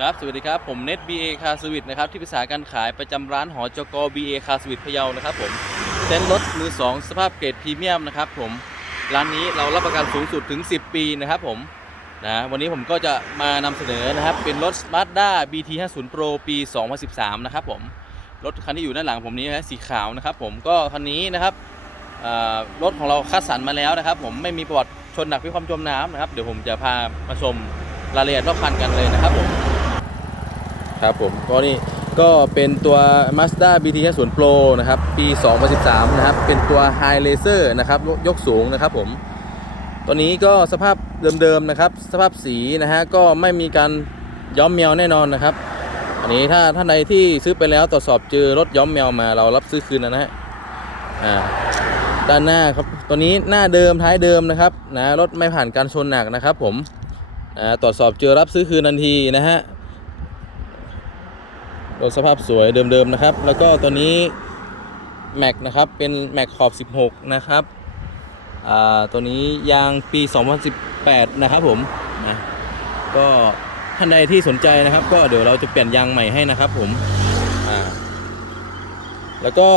ครับ สวัสดีครับ ผมเน็ต BA คาสวิตนะครับ ที่ปรึกษาการขายประจำร้านหอจก BA คาสวิตพะเยานะครับผมเต็นท์รถมือ 2 สภาพเกรดพรีเมียมนะครับผมร้านนี้เรารับประกันสูงสุดถึง 10 ปีนะครับผมนะวันนี้ผมก็จะมานำเสนอนะครับ เป็นรถ Mazda BT 50 Pro ปี 2013 นะครับผมรถคันที่อยู่ด้านหลังผมนี้นะสีขาวนะครับผมก็คันนี้นะครับรถของเราคัดสรรมาแล้วนะครับ ผมไม่มีประวัติชนหนักพิความจมน้ำนะครับเดี๋ยวผมจะพามาชมรายละเอียดรอบคันกันเลยนะครับผม ครับผมก็นี่ก็เป็นตัว Mazda BT 50 Pro นะครับ ปี 2013 นะครับ เป็นตัว High Laser นะครับ ยกสูงนะครับผมตัวนี้ก็สภาพเดิมๆนะครับ สภาพสีนะฮะก็ไม่มีการย้อมแมวแน่นอนนะครับ อันนี้ถ้าท่านใดที่ซื้อไปแล้วตรวจสอบเจอรถย้อมแมวมาเรารับซื้อคืนนะฮะอ่าด้านหน้าครับตัวนี้หน้าเดิมท้ายเดิมนะครับนะรถไม่ผ่านการชนหนักนะครับ ผมตรวจสอบเจอรับซื้อคืนทันทีนะฮะ รถสภาพสวยเดิมๆนะครับ แล้วก็ตัวนี้แม็กนะครับ เป็นแม็กขอบ 16 นะครับอ่าตัวนี้ยางปี 2018 นะครับผมนะก็ท่านใดที่สนใจนะครับ ก็เดี๋ยวเราจะเปลี่ยนยางใหม่ให้นะครับผมอ่าแล้วก็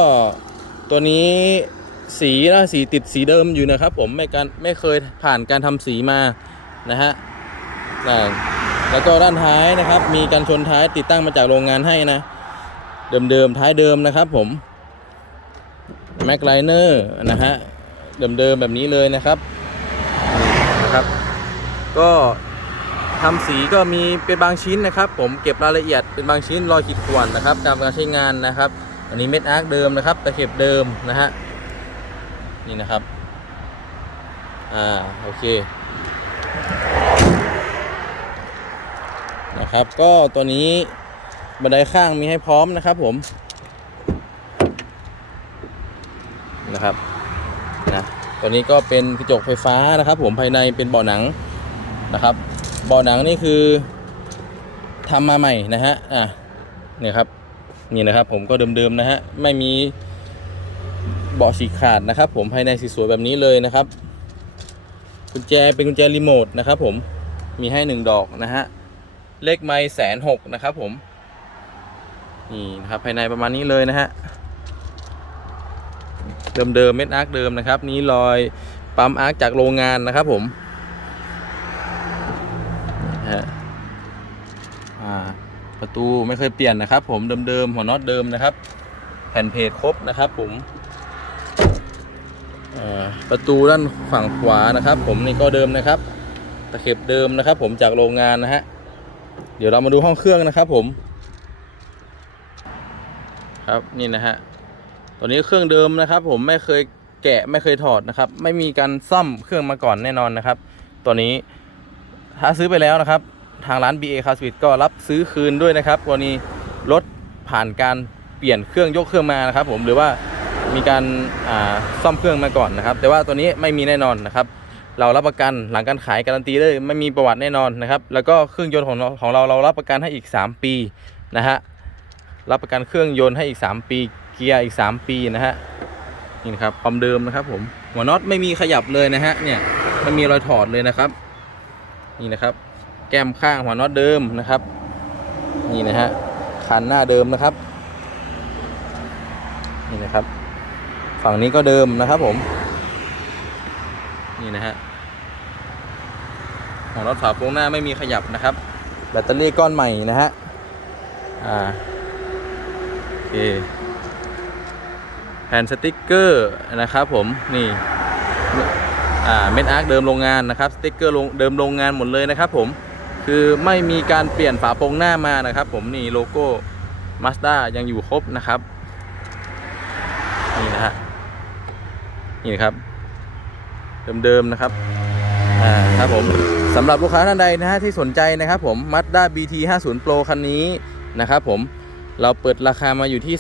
ตัวนี้สีนะสีติดสีเดิมอยู่นะครับ ผมไม่การไม่เคยผ่านการทำสีมานะฮะอ่า แล้วก็ด้านท้ายนะครับ มีกันชนท้ายติดตั้งมาจากโรงงานให้นะ เดิมๆท้ายเดิมนะครับ ผมแม็กไลเนอร์นะฮะเดิมๆแบบนี้เลยนะครับนี่นะครับ ก็ทำสีก็มีเป็นบางชิ้นนะครับ ผมเก็บรายละเอียดเป็นบางชิ้นรอยขีดข่วนนะครับตามการใช้งานนะครับ อันนี้เม็ดอาร์คเดิมนะครับตะเข็บเดิมนะฮะนี่นะครับ อ่า โอเค นะครับ ก็ตัวนี้บันไดข้างมีให้พร้อมนะครับผมนะครับนะตัวนี้ก็เป็นกระจกไฟฟ้านะครับ ผมภายในเป็นเบาะหนังนะครับเบาะหนังนี่คือทำมาใหม่นะฮะอะเนี่ยครับนี่นะครับ ผมก็เดิมๆนะฮะไม่มีเบาะฉีกขาดนะครับ ผมภายในสีสวยแบบนี้เลยนะครับกุญแจเป็นกุญแจรีโมทนะครับ ผมมีให้หนึ่งดอกนะฮะ เลขไม้แสนหกนะครับผม นี่นะครับภายในประมาณนี้เลยนะฮะ เดิมเดิมเม็ดอาร์คเดิมนะครับ นี้รอยปั๊มอาร์คจากโรงงานนะครับผมนะฮะประตูไม่เคยเปลี่ยนนะครับผมเดิมเดิมๆหัวน็อตเดิมนะครับ แผ่นเพจครบนะครับ ผมประตูด้านฝั่งขวานะครับ ผมนี่ก็เดิมนะครับ ตะเข็บเดิมนะครับ ผมจากโรงงานนะฮะ เดี๋ยวเรามาดูห้องเครื่องนะครับผม ครับนี่นะฮะตัวนี้เครื่องเดิมนะครับ ผมไม่เคยแกะไม่เคยถอดนะครับ ไม่มีการซ่อมเครื่องมาก่อนแน่นอนนะครับ ตัวนี้ถ้าซื้อไปแล้วนะครับ ทางร้าน BA Car Suite ก็รับซื้อคืนด้วยนะครับกรณีรถผ่านการเปลี่ยนเครื่องยกเครื่องมานะครับ ผมหรือว่ามีการซ่อมเครื่องมาก่อนนะครับ แต่ว่าตัวนี้ไม่มีแน่นอนนะครับ เรารับประกันหลังการขายการันตีเลยไม่มีประวัติแน่นอนนะครับ แล้วก็เครื่องยนต์ของเราของเราเรารับประกันให้อีก 3 ปีนะฮะรับประกันเครื่องยนต์ให้อีก 3 ปี เกียร์อีก 3 ปีนะฮะนี่นะครับความเดิมนะครับผมหัวน็อตไม่มีขยับเลยนะฮะเนี่ยไม่มีรอยถอดเลยนะครับ นี่นะครับ แก้มข้างหัวน็อตเดิมนะครับ นี่นะฮะคันหน้าเดิมนะครับ นี่นะครับ ฝั่งนี้ก็เดิมนะครับผม นี่นะฮะของรถฝาโปรงหน้าไม่มีขยับนะครับ แบตเตอรี่ก้อนใหม่นะฮะอ่าโอเคแผ่นสติกเกอร์นะครับผมนี่อ่าเม็ดอาร์คเดิมโรงงานนะครับสติกเกอร์เดิมโรงงานหมดเลยนะครับผมคือไม่มีการเปลี่ยนฝาโปรงหน้ามานะครับ ผมนี่โลโก้ Mazda ยังอยู่ครบนะครับ นี่นะฮะนี่นะครับ เดิมๆนะครับอ่าครับผมสำหรับลูกค้าท่านใดนะฮะที่สนใจนะครับผม Mazda BT 50 Pro คันนี้นะครับผมเราเปิดราคามาอยู่ที่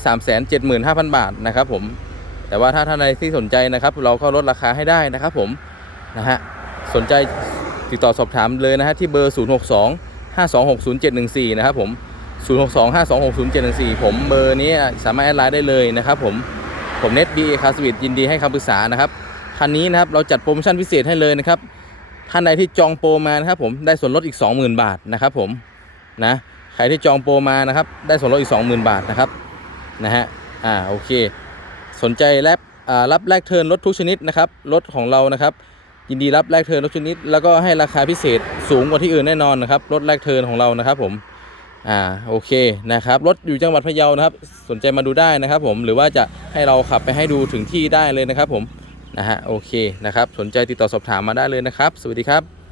375,000 บาทนะครับผมแต่ว่าถ้าท่านใดที่สนใจนะครับ เราก็ลดราคาให้ได้นะครับผมนะฮะสนใจติดต่อสอบถามเลยนะฮะที่เบอร์ 062 5260714 นะครับผม 062 5260714 ผมเบอร์นี้สามารถแอดไลน์ได้เลยนะครับผม ผมเน็ต BA คาสวิตยินดีให้คำปรึกษานะครับ คันนี้นะครับเราจัดโปรโมชั่นพิเศษให้เลยนะครับท่านใดที่จองโปรมานะครับผมได้ส่วนลดอีก 20,000 บาทนะครับผมนะใครที่จองโปรมานะครับได้ส่วนลดอีก 20,000 บาทนะครับนะฮะอ่าโอเค สนใจแลบอ่ารับแลกเทิร์นรถทุกชนิดนะครับรถของเรานะครับยินดีรับแลกเทิร์นรถชนิด แล้วก็ให้ราคาพิเศษสูงกว่าที่อื่นแน่นอนนะครับรถแลกเทิร์นของเรานะครับผมอ่าโอเคนะครับรถอยู่จังหวัดพะเยานะครับ สนใจมาดูได้นะครับผมหรือว่าจะให้เราขับไปให้ดูถึงที่ได้เลยนะครับผม นะฮะโอเคนะครับ สนใจติดต่อสอบถามมาได้เลยนะครับ สวัสดีครับ